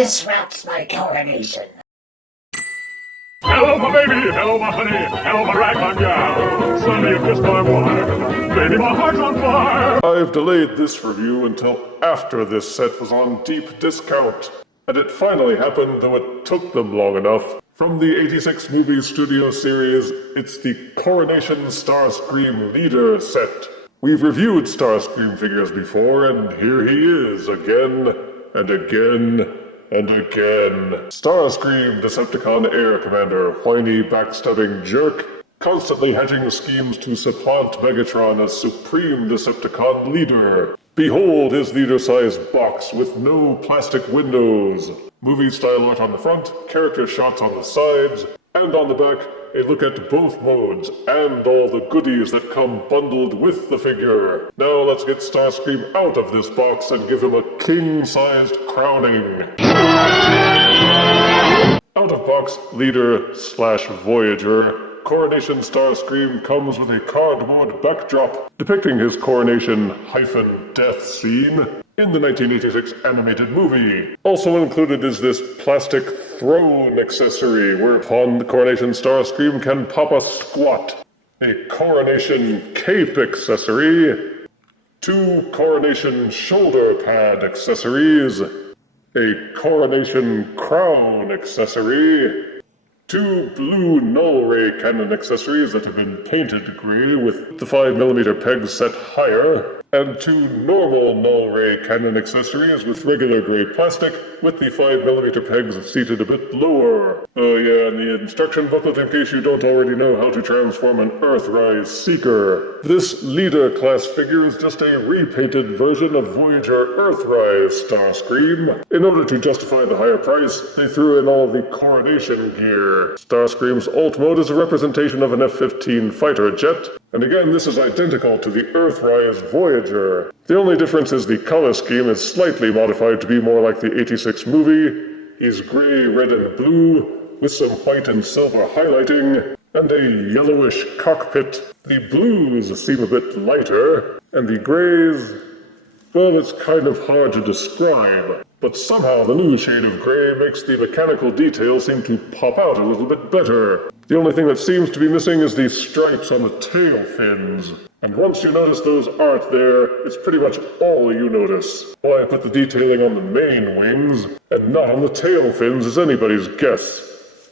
disrupts my coronation. Hello, my baby. Hello, my honey. Hello, my ragtime gal. Sonny, you kissed my wife. Baby, my heart's on fire. I've delayed this review until after this set was on deep discount. And it finally happened, though it took them long enough. From the 86 movie studio series, it's the Coronation Starscream Leader set. We've reviewed Starscream figures before, and here he is again, and again, and again. Starscream, Decepticon Air Commander, whiny, backstabbing jerk, constantly hatching schemes to supplant Megatron as Supreme Decepticon Leader. Behold his leader-sized box with no plastic windows. Movie-style art on the front, character shots on the sides, and on the back, a look at both modes and all the goodies that come bundled with the figure. Now let's get Starscream out of this box and give him a king-sized crowning. Out-of-box leader/Voyager, Coronation Starscream comes with a cardboard backdrop depicting his coronation-death scene in the 1986 animated movie. Also included is this plastic throne accessory whereupon the Coronation Starscream can pop a squat, a coronation cape accessory, 2 coronation shoulder pad accessories, a coronation crown accessory, 2 blue null ray cannon accessories that have been painted gray with the 5mm pegs set higher, and 2 normal null ray cannon accessories with regular gray plastic with the 5mm pegs seated a bit lower. Oh yeah, and the instruction booklet in case you don't already know how to transform an Earthrise Seeker. This leader class figure is just a repainted version of Voyager Earthrise Starscream. In order to justify the higher price, they threw in all the coronation gear. Starscream's alt mode is a representation of an F-15 fighter jet, and again this is identical to the Earthrise Voyager. The only difference is the color scheme is slightly modified to be more like the 86 movie. He's gray, red, and blue, with some white and silver highlighting, and a yellowish cockpit. The blues seem a bit lighter, and the grays, well, it's kind of hard to describe. But somehow the new shade of gray makes the mechanical details seem to pop out a little bit better. The only thing that seems to be missing is the stripes on the tail fins. And once you notice those aren't there, it's pretty much all you notice. Why put the detailing on the main wings and not on the tail fins is anybody's guess.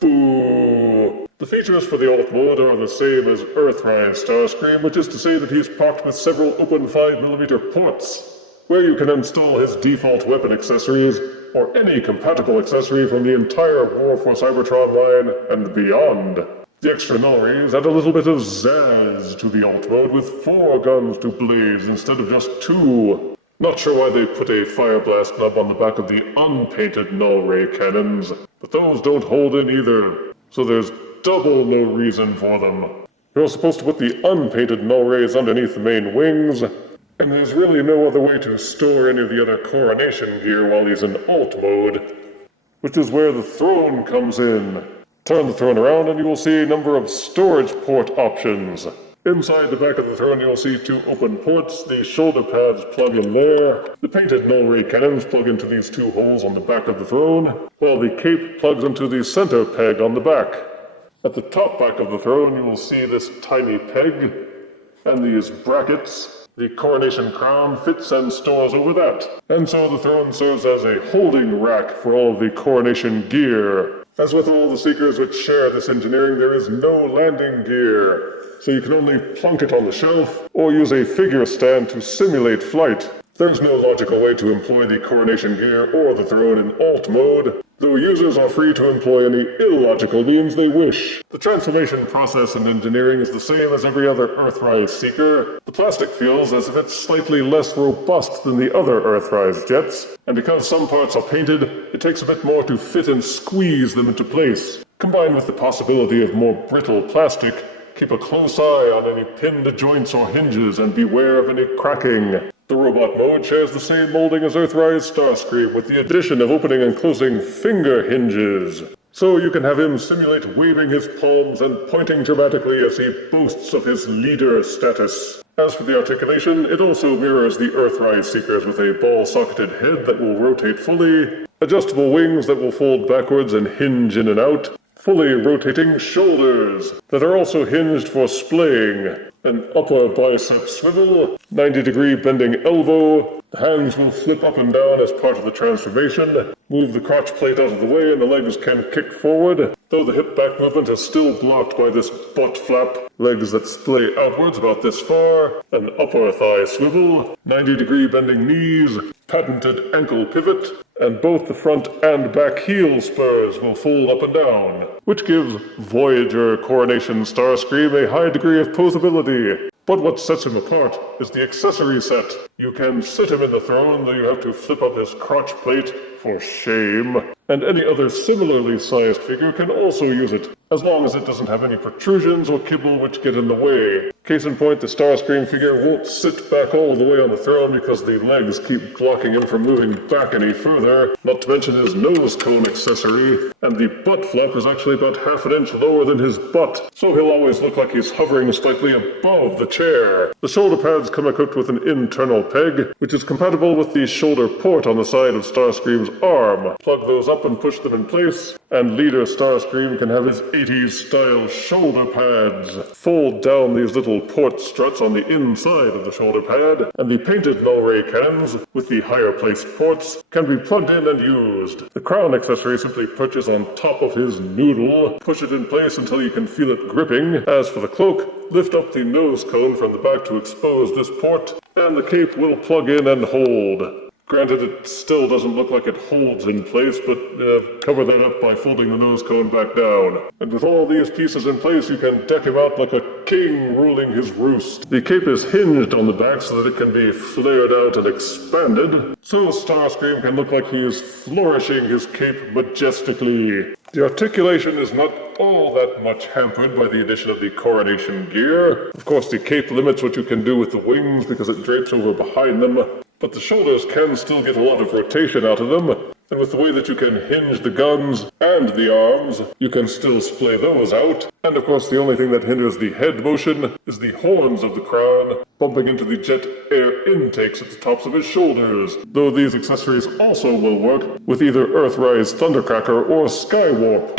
Boo! The features for the alt mode are the same as Earthrise Starscream, which is to say that he's packed with several open 5mm ports, where you can install his default weapon accessories, or any compatible accessory from the entire War for Cybertron line and beyond. The extra null rays add a little bit of zazz to the alt mode with 4 guns to blaze instead of just 2. Not sure why they put a fire blast nub on the back of the unpainted null ray cannons, but those don't hold in either, so there's double no reason for them. You're supposed to put the unpainted null rays underneath the main wings, and there's really no other way to store any of the other coronation gear while he's in alt mode, which is where the throne comes in. Turn the throne around and you will see a number of storage port options. Inside the back of the throne you'll see 2 open ports, the shoulder pads plug in there, the painted null ray cannons plug into these 2 holes on the back of the throne, while the cape plugs into the center peg on the back. At the top back of the throne you will see this tiny peg, and these brackets. The coronation crown fits and stores over that, and so the throne serves as a holding rack for all of the coronation gear. As with all the Seekers which share this engineering, there is no landing gear, so you can only plunk it on the shelf, or use a figure stand to simulate flight. There's no logical way to employ the coronation gear or the throne in alt mode, though users are free to employ any illogical means they wish. The transformation process and engineering is the same as every other Earthrise Seeker. The plastic feels as if it's slightly less robust than the other Earthrise jets, and because some parts are painted, it takes a bit more to fit and squeeze them into place. Combined with the possibility of more brittle plastic, keep a close eye on any pinned joints or hinges and beware of any cracking. The robot mode shares the same molding as Earthrise Starscream with the addition of opening and closing finger hinges. So you can have him simulate waving his palms and pointing dramatically as he boasts of his leader status. As for the articulation, it also mirrors the Earthrise Seekers with a ball-socketed head that will rotate fully, adjustable wings that will fold backwards and hinge in and out, fully rotating shoulders that are also hinged for splaying, an upper bicep swivel, 90-degree bending elbow, the hands will flip up and down as part of the transformation, move the crotch plate out of the way and the legs can kick forward, though the hip back movement is still blocked by this butt flap, legs that splay outwards about this far, an upper thigh swivel, 90-degree bending knees, patented ankle pivot, and both the front and back heel spurs will fold up and down, which gives Voyager Coronation Starscream a high degree of posability. But what sets him apart is the accessory set. You can sit him in the throne, though you have to flip up his crotch plate, for shame. And any other similarly sized figure can also use it, as long as it doesn't have any protrusions or kibble which get in the way. Case in point, the Starscream figure won't sit back all the way on the throne because the legs keep blocking him from moving back any further, not to mention his nose cone accessory, and the butt flap is actually about half an inch lower than his butt, so he'll always look like he's hovering slightly above the chair. The shoulder pads come equipped with an internal peg, which is compatible with the shoulder port on the side of Starscream's arm. Plug those up and push them in place, and Leader Starscream can have his 80s style shoulder pads. Fold down these little port struts on the inside of the shoulder pad, and the painted null-ray cannons, with the higher placed ports, can be plugged in and used. The crown accessory simply perches on top of his noodle, push it in place until you can feel it gripping. As for the cloak, lift up the nose cone from the back to expose this port, and the cape will plug in and hold. Granted, it still doesn't look like it holds in place, but cover that up by folding the nose cone back down. And with all these pieces in place, you can deck him out like a king ruling his roost. The cape is hinged on the back so that it can be flared out and expanded, so Starscream can look like he is flourishing his cape majestically. The articulation is not all that much hampered by the addition of the coronation gear. Of course, the cape limits what you can do with the wings because it drapes over behind them, but the shoulders can still get a lot of rotation out of them, and with the way that you can hinge the guns and the arms, you can still splay those out. And of course, the only thing that hinders the head motion is the horns of the crown bumping into the jet air intakes at the tops of his shoulders, though these accessories also will work with either Earthrise Thundercracker or Skywarp.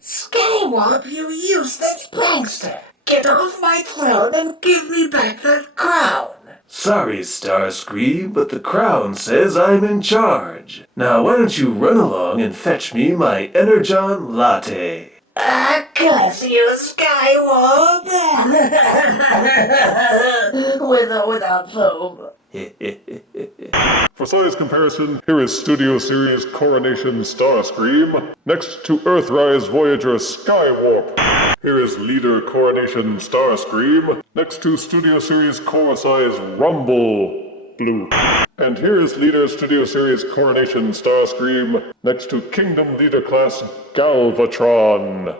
Skywarp, you useless prankster! Get off my throne and give me back that crown! Sorry, Starscream, but the crown says I'm in charge. Now why don't you run along and fetch me my Energon Latte? Curse you, Skywarp! With or without foam. For size comparison, here is Studio Series Coronation Starscream, next to Earthrise Voyager Skywarp. Here is Leader Coronation Starscream, next to Studio Series Core Size Rumble Blue. And here is Leader Studio Series Coronation Starscream, next to Kingdom Leader Class Galvatron.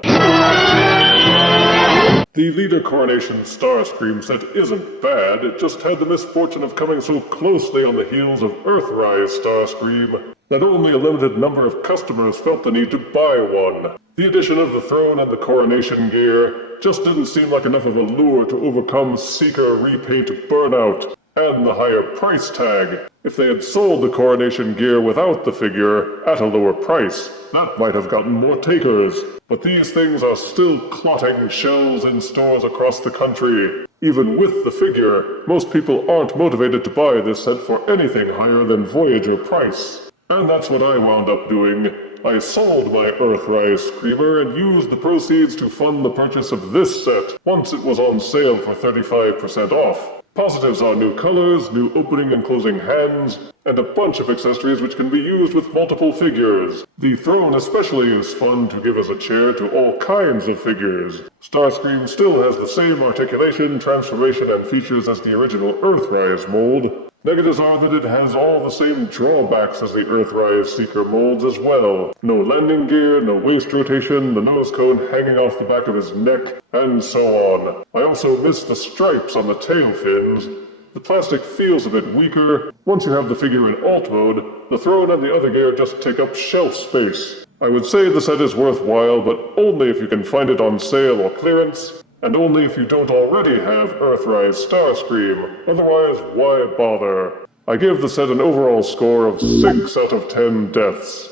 The Leader Coronation Starscream set isn't bad, it just had the misfortune of coming so closely on the heels of Earthrise Starscream that only a limited number of customers felt the need to buy one. The addition of the throne and the coronation gear just didn't seem like enough of a lure to overcome Seeker repaint burnout and the higher price tag. If they had sold the coronation gear without the figure at a lower price, that might have gotten more takers. But these things are still clotting shelves in stores across the country. Even with the figure, most people aren't motivated to buy this set for anything higher than Voyager price. And that's what I wound up doing. I sold my Earthrise Screamer and used the proceeds to fund the purchase of this set once it was on sale for 35% off. Positives are new colors, new opening and closing hands, and a bunch of accessories which can be used with multiple figures. The throne especially is fun to give as a chair to all kinds of figures. Starscream still has the same articulation, transformation, and features as the original Earthrise mold. Negatives are that it has all the same drawbacks as the Earthrise Seeker molds as well. No landing gear, no waist rotation, the nose cone hanging off the back of his neck, and so on. I also miss the stripes on the tail fins. The plastic feels a bit weaker. Once you have the figure in alt mode, the throne and the other gear just take up shelf space. I would say the set is worthwhile, but only if you can find it on sale or clearance, and only if you don't already have Earthrise Starscream. Otherwise, why bother? I give the set an overall score of 6 out of 10 deaths.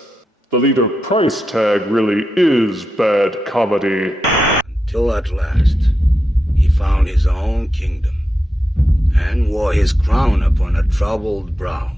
The leader price tag really is bad comedy. Till at last, he found his own kingdom, and wore his crown upon a troubled brow.